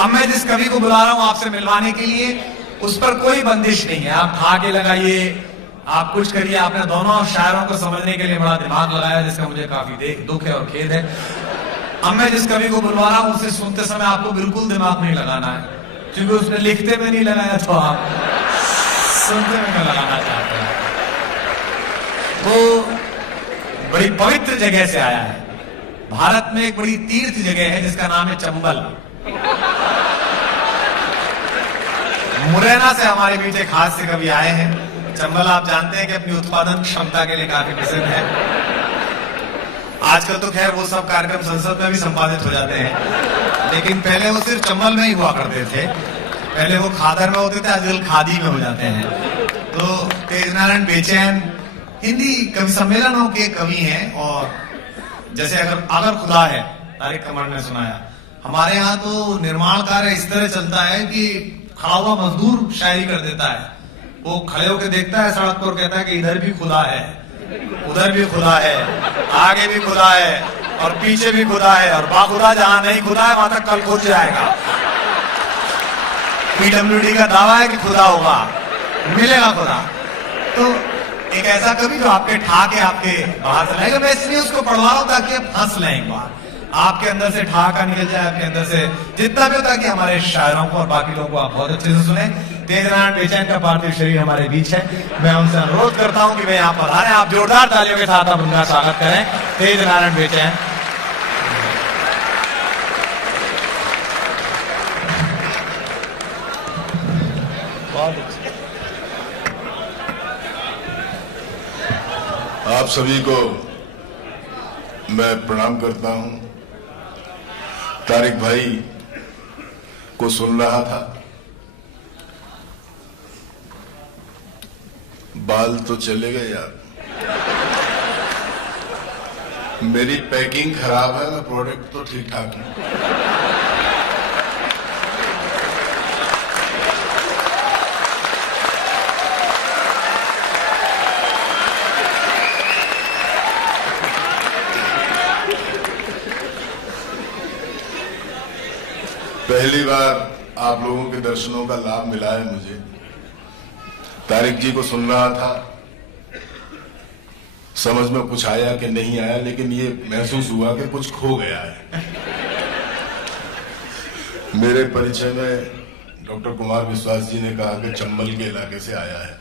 अब मैं जिस कवि को बुला रहा हूं आपसे मिलवाने के लिए, उस पर कोई बंदिश नहीं है। आप खा के लगाइए, आप कुछ करिए। आपने दोनों शायरों को समझने के लिए बड़ा दिमाग लगाया, जिसका मुझे काफी दुख है और खेद है। अब मैं जिस कवि को बुलवा रहा हूं उसे सुनते समय आपको बिल्कुल दिमाग नहीं लगाना है, क्योंकि उसने लिखते में नहीं लगाया, तो आप सुनते में लगाना चाहते हैं। वो बड़ी पवित्र जगह से आया है। भारत में एक बड़ी तीर्थ जगह है जिसका नाम है चंबल। मुरैना से हमारे बीच एक हास्य कवि आए हैं। चंबल आप जानते हैं कि अपनी उत्पादन क्षमता के लिए काफी प्रसिद्ध है। आजकल तो खैर वो सब कार्यक्रम संसद में भी संपादित हो जाते हैं, लेकिन पहले वो सिर्फ चंबल में ही हुआ करते थे। पहले वो खादर में होते थे, आजकल खादी में हो जाते हैं। तो तेज नारायण बेचैन हिंदी कवि सम्मेलनों के कवि हैं। और जैसे अगर खुदा है, तारिक कमर ने सुनाया। हमारे यहाँ तो निर्माण कार्य इस तरह चलता है कि खड़ा हुआ मजदूर शायरी कर देता है। वो खड़े होकर देखता है सड़क पर, कहता है कि इधर भी खुदा है, उधर भी खुदा है, आगे भी खुदा है और पीछे भी खुदा है, और बाखुदा जहां नहीं खुदा है वहां तक कल खुद जाएगा। पीडब्ल्यूडी का दावा है कि खुदा होगा, मिलेगा खुदा। तो एक ऐसा कवि जो आपके ठाके आपके बाहर से लाएगा। मैं इसलिए उसको पढ़वा रहा हूं ताकि आप हंस लें एक बार, आपके अंदर से ठाका निकल जाए, आपके अंदर से जितना भी होता है, कि हमारे शायरों को और बाकी लोगों को आप बहुत अच्छे से सुने। तेज नारायण बेचैन का पार्थिव शरीर हमारे बीच है। मैं उनसे अनुरोध करता हूं कि वे यहाँ पर आ रहे हैं। आप जोरदार तालियों के साथ आप उनका स्वागत करें। तेज नारायण बेचैन। आप सभी को मैं प्रणाम करता हूं। तारिक भाई को सुन रहा था, बाल तो चले गए यार। मेरी पैकिंग खराब है, मैं प्रोडक्ट तो ठीक ठाक है। पहली बार आप लोगों के दर्शनों का लाभ मिला है मुझे। तारिक जी को सुन रहा था, समझ में कुछ आया कि नहीं आया, लेकिन ये महसूस हुआ कि कुछ खो गया है। मेरे परिचय में डॉक्टर कुमार विश्वास जी ने कहा कि चंबल के इलाके से आया है।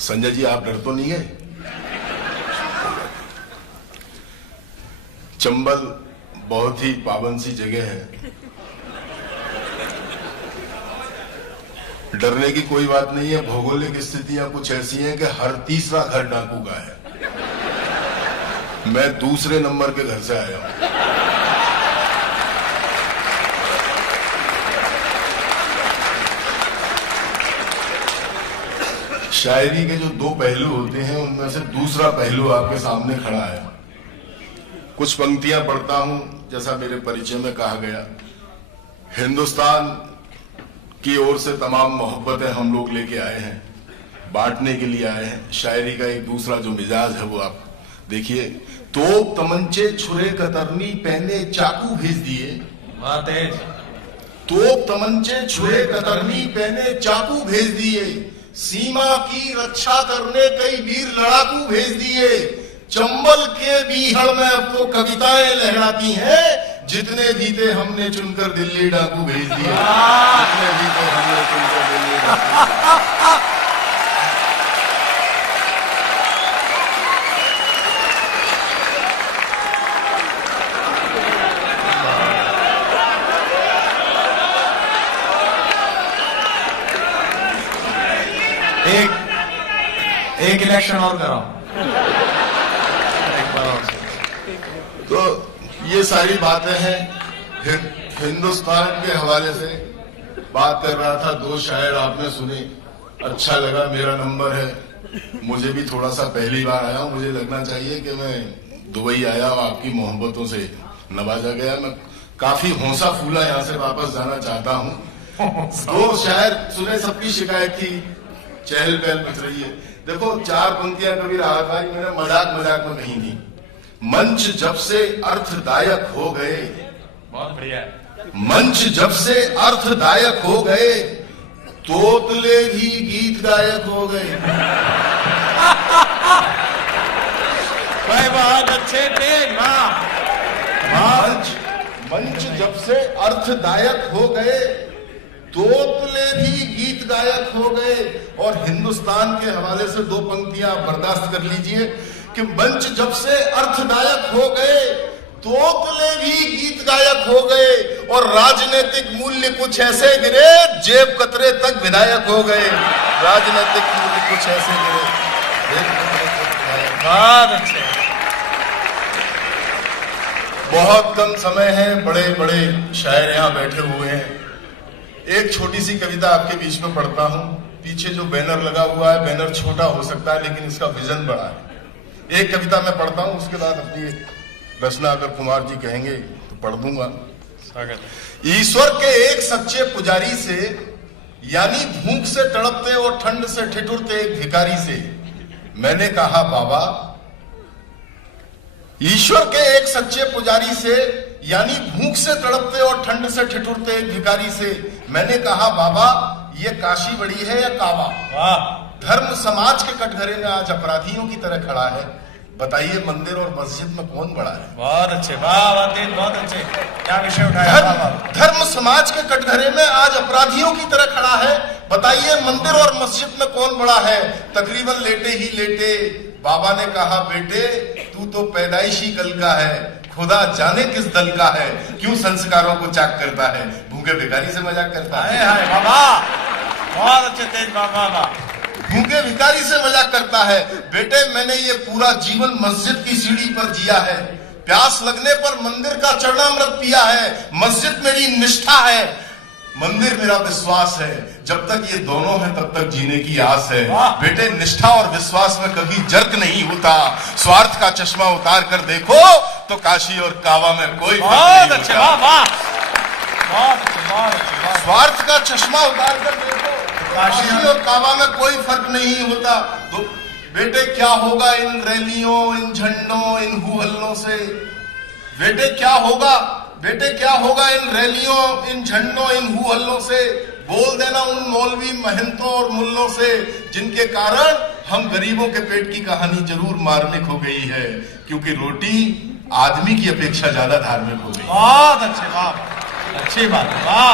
संजय जी आप डर तो नहीं गए? चंबल बहुत ही पावन सी जगह है। डरने की कोई बात नहीं है। भौगोलिक स्थितियां कुछ ऐसी हैं कि हर तीसरा घर डाकू का है। मैं दूसरे नंबर के घर से आया हूं। शायरी के जो दो पहलू होते हैं उनमें से दूसरा पहलू आपके सामने खड़ा है। कुछ पंक्तियां पढ़ता हूं। जैसा मेरे परिचय में कहा गया, हिंदुस्तान की ओर से तमाम मोहब्बतें हम लोग लेके आए हैं, बांटने के लिए आए हैं। शायरी का एक दूसरा जो मिजाज है वो आप देखिए। तोप तमंचे छुरे कतरनी पहने चाकू भेज दिए। तोप तमंचे छुरे कतरनी पहने चाकू भेज दिए। सीमा की रक्षा करने कई वीर लड़ाकू भेज दिए। चंबल के बीहड़ में अब तो कविताएं लहराती हैं। जितने जीते हमने चुनकर दिल्ली डाकू भेज दिए। जितने जीते हमने चुनकर दिल्ली डाकू। एक इलेक्शन और कराओ। तो ये सारी बातें हैं। हिंदुस्तान के हवाले से बात कर रहा था। दो शायर आपने सुने, अच्छा लगा। मेरा नंबर है। मुझे भी थोड़ा सा पहली बार आया हूं, मुझे लगना चाहिए कि मैं दुबई आया और आपकी मोहब्बतों से नवाजा गया। मैं काफी हौसा फूला यहाँ से वापस जाना चाहता हूँ। दो शायर सुने, सबकी शिकायत थी चहल पहल मच रही है। देखो चार पंक्तियां कभी राहत भाई मैंने मजाक मजाक में कही थी। मंच जब से अर्थदायक हो गए, बहुत बढ़िया, मंच जब से अर्थदायक हो गए, तोतले भी गीत गायक हो गए। भाई बहुत अच्छे थे। मंच जब से अर्थदायक हो गए, तोतले भी गीत गायक हो गए। और हिंदुस्तान के हवाले से दो पंक्तियां आप बर्दाश्त कर लीजिए कि मंच जब से अर्थदायक हो गए, तोतले भी गीत गायक हो गए। और राजनीतिक मूल्य कुछ ऐसे गिरे, जेब कतरे तक विधायक हो गए। राजनीतिक मूल्य कुछ ऐसे गिरे, जेब कतरे तक विधायक। बहुत अच्छे। बहुत कम समय है, बड़े बड़े शायर यहाँ बैठे हुए हैं। एक छोटी सी कविता आपके बीच में पढ़ता हूं। पीछे जो बैनर लगा हुआ है, बैनर छोटा हो सकता है लेकिन इसका विजन बड़ा है। एक कविता मैं पढ़ता हूं, उसके बाद अपनी रचना अगर कुमार जी कहेंगे तो पढ़ दूंगा। स्वागत है। ईश्वर के एक सच्चे पुजारी से, यानी भूख से तड़पते और ठंड से ठिठुरते एक भिखारी से मैंने कहा बाबा। ईश्वर के एक सच्चे पुजारी से, यानी भूख से तड़पते और ठंड से ठिठुरते एक भिखारी से मैंने कहा बाबा, ये काशी बड़ी है या काबा? वाह। धर्म समाज के कटघरे में आज अपराधियों की तरह खड़ा है, बताइए मंदिर और मस्जिद में कौन बड़ा है? बहुत अच्छे। वाह वाह तेज, बहुत अच्छे। क्या विषय उठाया? धर्म समाज के कटघरे में आज अपराधियों की तरह खड़ा है, बताइए मंदिर और मस्जिद में कौन बड़ा है? तकरीबन लेटे ही लेटे बाबा ने कहा बेटे, तू तो पैदाइशी कल का है, खुदा जाने किस दल का है, क्यों संस्कारों को चाक करता है, भूखे भिखारी से मजाक करता है। हाय बाबा, बहुत अच्छे तेज बाबा। भूखे भिखारी से मजाक करता है। बेटे मैंने ये पूरा जीवन मस्जिद की सीढ़ी पर जिया है, प्यास लगने पर मंदिर का चरणामृत पिया है। मस्जिद मेरी निष्ठा है, मंदिर मेरा विश्वास है। जब तक ये दोनों है तब तक जीने की आस है। बेटे निष्ठा और विश्वास में कभी जर्क नहीं होता, स्वार्थ का चश्मा उतार कर देखो तो काशी और काबा में कोई फर्क नहीं होता। स्वार्थ का चश्मा उतार कर देखो, काशी और काबा में कोई फर्क नहीं होता। तो बेटे क्या होगा इन रैलियों, इन झंडों, इन हुहल्लों से? बेटे क्या होगा, बेटे क्या होगा इन रैलियों, इन झंडों, इन हुहल्लों से? बोल देना उन मौलवी महंतों और मुल्लों से जिनके कारण हम गरीबों के पेट की कहानी जरूर मार्मिक हो गई है, क्योंकि रोटी आदमी की अपेक्षा ज्यादा धार्मिक हो गई। बहुत अच्छे, वाह अच्छी बात। वाह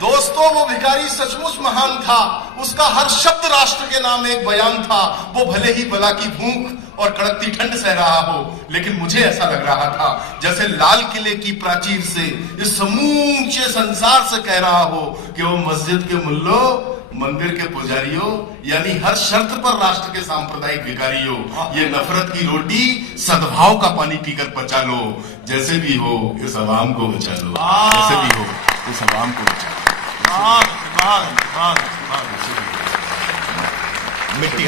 दोस्तों वो भिखारी सचमुच महान था, उसका हर शब्द राष्ट्र के नाम एक बयान था। वो भले ही बला की भूख और कड़कती ठंड सह रहा हो, लेकिन मुझे ऐसा लग रहा था जैसे लाल किले की प्राचीर से इस समूचे संसार से कह रहा हो कि वो मस्जिद के मुल्लो, मंदिर के पुजारियों, यानी हर शर्त पर राष्ट्र के सांप्रदायिक भिखारियों, ये नफरत की रोटी सद्भाव का पानी पीकर पचा लो। जैसे भी हो इस अवाम को बचा लो, जैसे भी हो इस अवाम को बचा लो। मिट्टी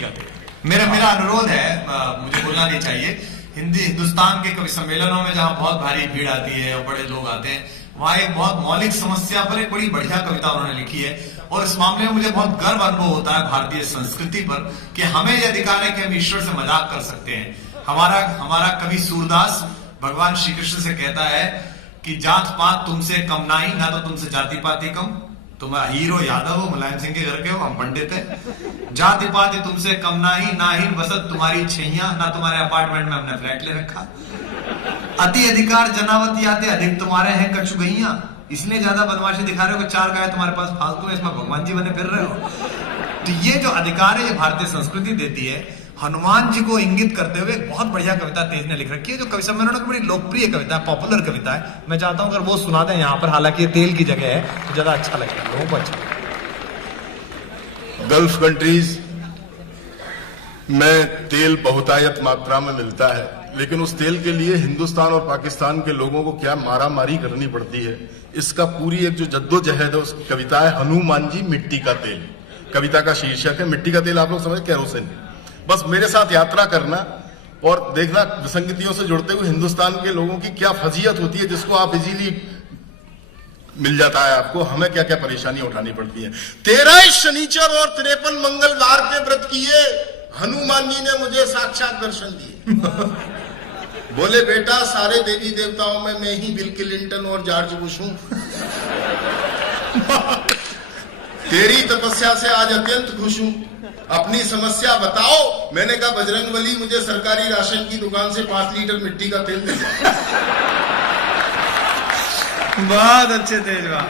का तेल। मेरा अनुरोध है, मुझे बोलना नहीं चाहिए, हिंदुस्तान के कवि सम्मेलनों में जहां बहुत भारी भीड़ आती है और बड़े लोग आते हैं, वहां एक बहुत मौलिक समस्या पर एक बड़ी बढ़िया कविता उन्होंने लिखी है। और इस मामले में मुझे बहुत गर्व अनुभव होता है भारतीय संस्कृति पर कि हमें यह अधिकार है कि हम ईश्वर से मजाक कर सकते हैं। हमारा कवि सूरदास भगवान श्री कृष्ण से कहता है कि जात पात तुमसे कम नहीं, ना तो तुमसे जाति पाति कम। तुम हीरो यादव हो, मुलायम सिंह के घर के हो, हम पंडित हैं। जाति पाति तुमसे कम नहीं, ना ही बसत तुम्हारी छैया, ना तुम्हारे अपार्टमेंट में हमने फ्लैट ले रखा। अति अधिकार जनावत आते, अधिक तुम्हारे हैं कछु गैया, इसलिए ज्यादा बदमाशी दिखा रहे हो कि 4 गाय तुम्हारे पास फालतू है, इसमें भगवान जी बने फिर रहे हो। तो ये जो अधिकार है ये भारतीय संस्कृति देती है। हनुमान जी को इंगित करते हुए एक बहुत बढ़िया कविता तेज ने लिख रखी है, जो कवि सम्मेलनों की बड़ी लोकप्रिय कविता है, पॉपुलर कविता है। मैं चाहता हूं अगर वो सुना दें यहाँ पर, हालांकि ये तेल की जगह है तो ज्यादा अच्छा लगेगा लोगों को। अच्छा, गल्फ कंट्रीज में तेल बहुतायत मात्रा में मिलता है, लेकिन उस तेल के लिए हिंदुस्तान और पाकिस्तान के लोगों को क्या मारा मारी करनी पड़ती है। इसका पूरी एक जो जद्दोजहद है, उसकी कविता है हनुमान जी मिट्टी का तेल। कविता का शीर्षक है मिट्टी का तेल। आप लोग समझ, केरोसिन। बस मेरे साथ यात्रा करना और देखना विसंगतियों से जुड़ते हुए हिंदुस्तान के लोगों की क्या फजीयत होती है, जिसको आप इजीली मिल जाता है आपको, हमें क्या क्या परेशानी उठानी पड़ती है। 13 शनिचर और 53 मंगलवार के व्रत किए, हनुमान जी ने मुझे साक्षात दर्शन दिए। बोले बेटा सारे देवी देवताओं में मैं ही बिल क्लिंटन और जॉर्ज बुश हूं। तेरी तपस्या से आज अत्यंत खुश हूं, अपनी समस्या बताओ। मैंने कहा बजरंगबली मुझे सरकारी राशन की दुकान से 5 लीटर मिट्टी का तेल दे। बहुत अच्छे तेजवा।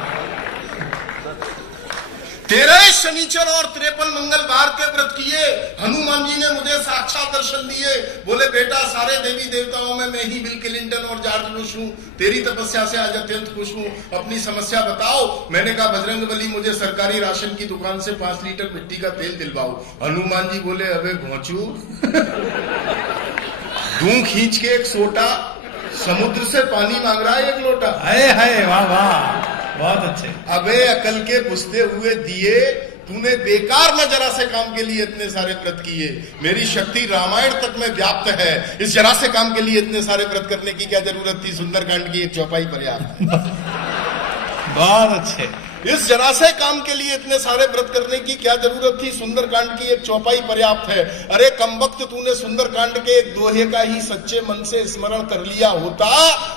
13 शनिचर और 53 मंगलवार के व्रत किए, हनुमान जी ने मुझे साक्षात दर्शन दिए। बोले बेटा सारे देवी देवताओं में मैं ही बिल क्लिंटन और जॉर्ज बुश हूं, तेरी तपस्या से आज अत्यंत खुश हूं, अपनी समस्या बताओ। मैंने कहा बजरंगबली मुझे सरकारी राशन की दुकान से 5 लीटर मिट्टी का तेल दिलवाओ। हनुमान जी बोले अबे भोंचू, दूं खींच के एक सोटा, समुद्र से पानी मांग रहा है 1 लोटा। हाय वाह वाह, बहुत अच्छे। अबे अकल के बुझते हुए दिए, तूने बेकार में जरा से काम के लिए इतने सारे व्रत किए। मेरी शक्ति रामायण तक में व्याप्त है, इस जरा से काम के लिए इतने सारे व्रत करने की क्या जरूरत थी? सुंदरकांड की 1 चौपाई पर्याप्त। बहुत अच्छे। इस जरा से काम के लिए इतने सारे व्रत करने की क्या जरूरत थी? सुंदरकांड की 1 चौपाई पर्याप्त है। अरे कमबख्त, तूने सुंदरकांड के 1 दोहे का ही सच्चे मन से स्मरण कर लिया होता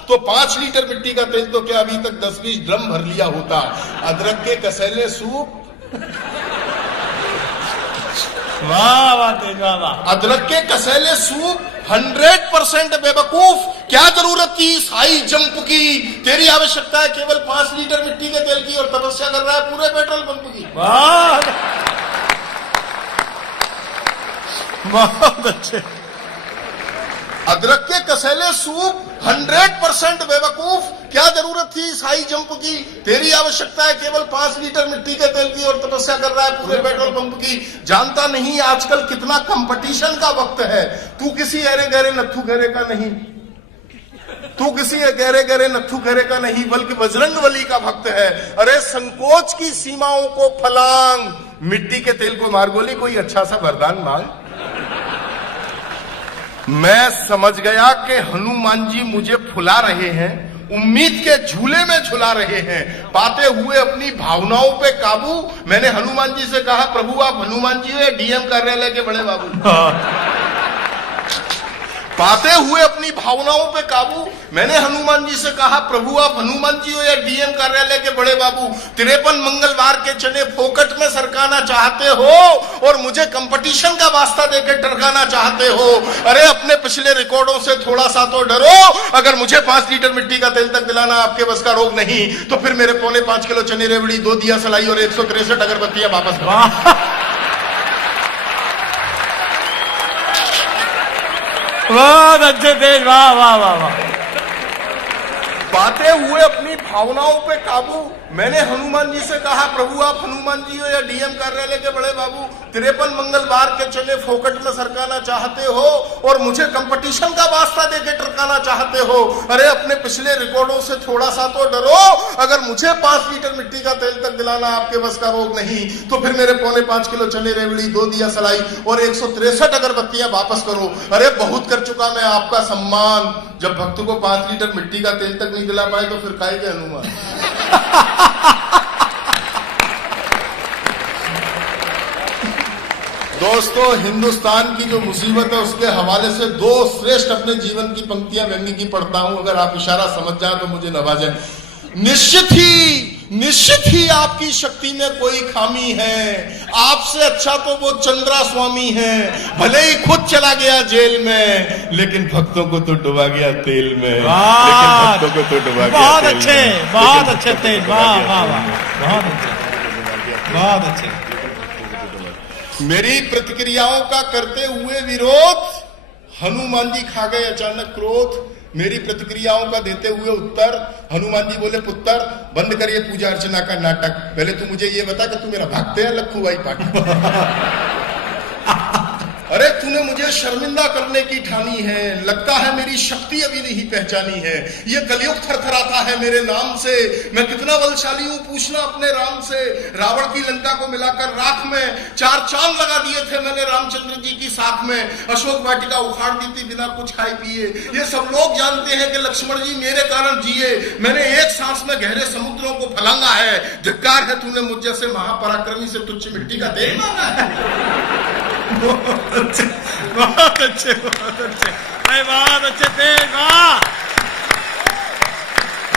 तो 5 लीटर मिट्टी का तेल तो क्या अभी तक 10-20 ड्रम भर लिया होता। अदरक के कसैले सूप, वाह वाह तेजवा वाह। अदरक के कसैले सूप 100% बेवकूफ, क्या जरूरत थी इस हाई जंप की? तेरी आवश्यकता है केवल 5 लीटर मिट्टी के तेल की और तपस्या कर रहा है पूरे पेट्रोल पंप की। वाह बहुत अच्छे। अदरक के कसैले सूप 100% बेवकूफ, क्या जरूरत थी इस हाई जंप की? तेरी आवश्यकता है केवल 5 लीटर मिट्टी के तेल की और तपस्या कर रहा है पूरे पेट्रोल पंप की। जानता नहीं आजकल कितना कंपटीशन का वक्त है। तू किसी अरे गहरे नत्थु गहरे का नहीं, तू किसी गहरे गहरे नत्थु गहरे का नहीं, बल्कि बजरंगबली का भक्त है। अरे संकोच की सीमाओं को फलांग, मिट्टी के तेल को मार गोली, कोई अच्छा सा वरदान मांग। मैं समझ गया कि हनुमान जी मुझे फुला रहे हैं, उम्मीद के झूले में झुला रहे हैं, पाते हुए अपनी भावनाओं पे काबू। मैंने हनुमान जी से कहा प्रभु आप हनुमान जी हो या डीएम कार्यालय के बड़े बाबू? पाते हुए अपनी भावनाओं पे काबू। मैंने हनुमान जी से कहा प्रभु आप हनुमान जी हो या डीएम कार्यालय के बड़े बाबू? 53 मंगलवार के चने फोकट में सरकाना चाहते हो और मुझे कंपटीशन का वास्ता देकर टरकाना चाहते हो। अरे अपने पिछले रिकॉर्डों से थोड़ा सा तो डरो। अगर मुझे 5 लीटर मिट्टी का तेल तक दिलाना आपके बस का रोग नहीं तो फिर मेरे 5.25 किलो चने रेवड़ी, 2 दिया सलाई और 163 अगरबत्तियां वापस करो। बहुत अच्छे तेज, वाह वाह वाह वाह। पाते हुए अपनी भावनाओं पे काबू। मैंने हनुमान जी से कहा प्रभु आप हनुमान जी हो या डीएम कार्यालय के बड़े बाबू? 53 मंगलवार के चने फोकट में सरकाना चाहते हो और मुझे कंपटीशन का वास्ता देके टरकाना चाहते हो। अरे अपने पिछले रिकॉर्डों से थोड़ा सा तो डरो। अगर मुझे 5 लीटर मिट्टी का तेल तक दिलाना आपके बस का रोग नहीं तो फिर मेरे 5.25 किलो चने रेवड़ी, 2 दिया सलाई और 163 अगरबत्तियां वापस करो। अरे बहुत कर चुका मैं आपका सम्मान। जब भक्त को 5 लीटर मिट्टी का तेल तक नहीं दिला पाए तो फिर काहे के हनुमान? दोस्तों हिंदुस्तान की जो मुसीबत है उसके हवाले से 2 श्रेष्ठ अपने जीवन की पंक्तियां व्यंग्य की पढ़ता हूं। अगर आप इशारा समझ जाए तो मुझे नवाजें। निश्चित ही आपकी शक्ति में कोई खामी है। आपसे अच्छा तो वो चंद्रा स्वामी है। भले ही खुद चला गया जेल में लेकिन भक्तों को तो डुबा गया तेल में। लेकिन भक्तों को तो डुबा गया बहुत तेल अच्छे, में। बहुत अच्छे तेज, वाह वाह वाह, बहुत अच्छे, बहुत अच्छे। मेरी प्रतिक्रियाओं का करते हुए विरोध, हनुमान जी खा गए अचानक क्रोध। मेरी प्रतिक्रियाओं का देते हुए उत्तर, हनुमान जी बोले पुत्र बंद करिए पूजा अर्चना का नाटक। पहले तू मुझे ये बता कि तू मेरा भक्त है लक्खू भाई पाटिल? अरे तूने मुझे शर्मिंदा करने की ठानी है। लगता है मेरी शक्ति अभी नहीं पहचानी है। ये कलयुग थरथराता है मेरे नाम से। मैं कितना बलशाली हूं पूछना अपने राम से। रावण की लंका को मिलाकर राख में 4 चांद लगा दिए थे मैंने रामचंद्र जी की साख में। अशोक वाटिका उखाड़ दी थी बिना कुछ खाए पिए। ये सब लोग जानते हैं कि लक्ष्मण जी मेरे कारण जिए। मैंने एक सांस में गहरे समुद्रों को फलांगा है। धिक्कार है तूने मुझ जैसे महापराक्रमी से तुच्छ मिट्टी का तेल मांगा है। बहुत अच्छे, बहुत अच्छे, अरे बहुत अच्छे तेज, वाह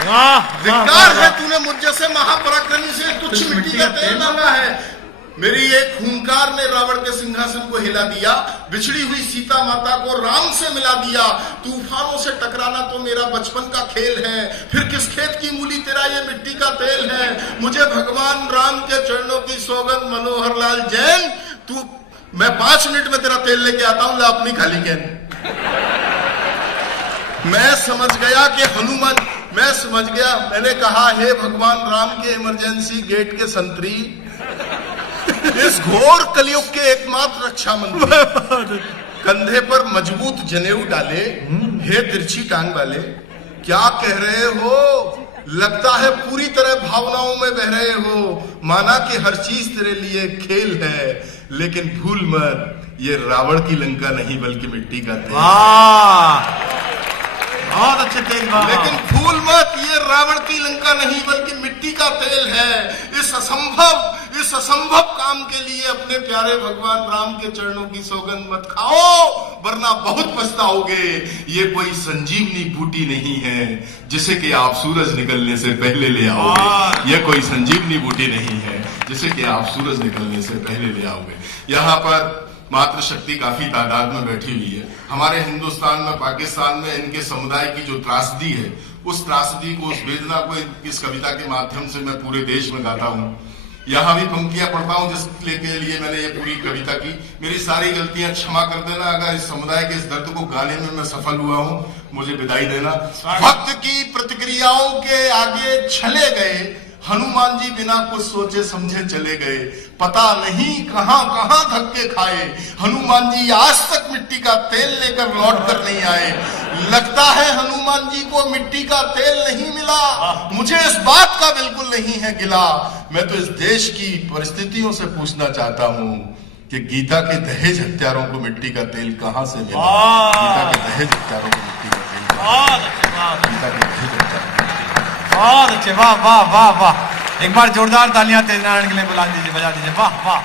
वाह। धिक्कार है, तूने मुझ जैसे महापराक्रमी से तुच्छ मिट्टी का तेल मांगा है। मेरी एक खूंखार ने रावण के सिंहासन को हिला दिया, बिछड़ी हुई सीता माता को राम से मिला दिया। तूफानों से टकराना तो मेरा बचपन का खेल है, फिर किस खेत की मूली तेरा ये मिट्टी का तेल है। मुझे भगवान राम के चरणों की सौगंध मनोहर लाल जैन, तू मैं 5 मिनट में तेरा तेल लेके आता हूं, ला अपनी खाली कैन। मैं समझ गया कि हनुमान, मैं समझ गया, मैंने कहा हे भगवान राम के इमरजेंसी गेट के संतरी, इस घोर कलयुग के एकमात्र रक्षा मंत्री, कंधे पर मजबूत जनेऊ डाले, हे तिरछी टांग वाले, क्या कह रहे हो? लगता है पूरी तरह भावनाओं में बह रहे हो। माना कि हर चीज तेरे लिए खेल है, लेकिन भूल मत ये रावण की लंका नहीं बल्कि मिट्टी का तेल। बहुत अच्छे तेज, लेकिन भूल मत ये रावण की लंका नहीं बल्कि मिट्टी का तेल है। इस असंभव काम के लिए अपने प्यारे भगवान राम के चरणों की सौगंध मत खाओ, वरना बहुत पछताओगे। ये कोई संजीवनी बूटी नहीं है जिसे कि आप सूरज निकलने से पहले ले आओगे। ये कोई संजीवनी बूटी नहीं है जिसे कि आप सूरज निकलने से पहले ले आओगे। यहाँ पर मातृ शक्ति काफी तादाद में बैठी हुई है। हमारे हिंदुस्तान में, पाकिस्तान में इनके समुदाय की जो त्रासदी है, उस त्रासदी को, उस वेदना को इस कविता के माध्यम से मैं पूरे देश में गाता हूँ। यहाँ भी पंक्तियां पढ़ता हूँ जिसके लिए मैंने ये पूरी कविता की। मेरी सारी गलतियां क्षमा कर देना। अगर इस समुदाय के इस दर्द को गाने में मैं सफल हुआ हूँ, मुझे विदाई देना। भक्त की प्रतिक्रियाओं के आगे छले गए, हनुमान जी बिना कुछ सोचे समझे चले गए। पता नहीं कहां कहां धक्के खाए, हनुमान जी आज तक मिट्टी का तेल लेकर लौट कर नहीं आए। लगता है हनुमान जी को मिट्टी का तेल नहीं मिला। मुझे इस बात का बिल्कुल नहीं है गिला। मैं तो इस देश की परिस्थितियों से पूछना चाहता हूँ कि गीता के दहेज हत्यारों को मिट्टी का तेल कहां से मिला? गीता के दहेज हत्यारों को मिट्टी का तेल, गीता के दहेज हत्यारों। बहुत अच्छे, वाह वाह वाह वाह। एक बार जोरदार तालियां तेज नारायण के लिए बुला दीजिए, बजा दीजिए, वाह वाह।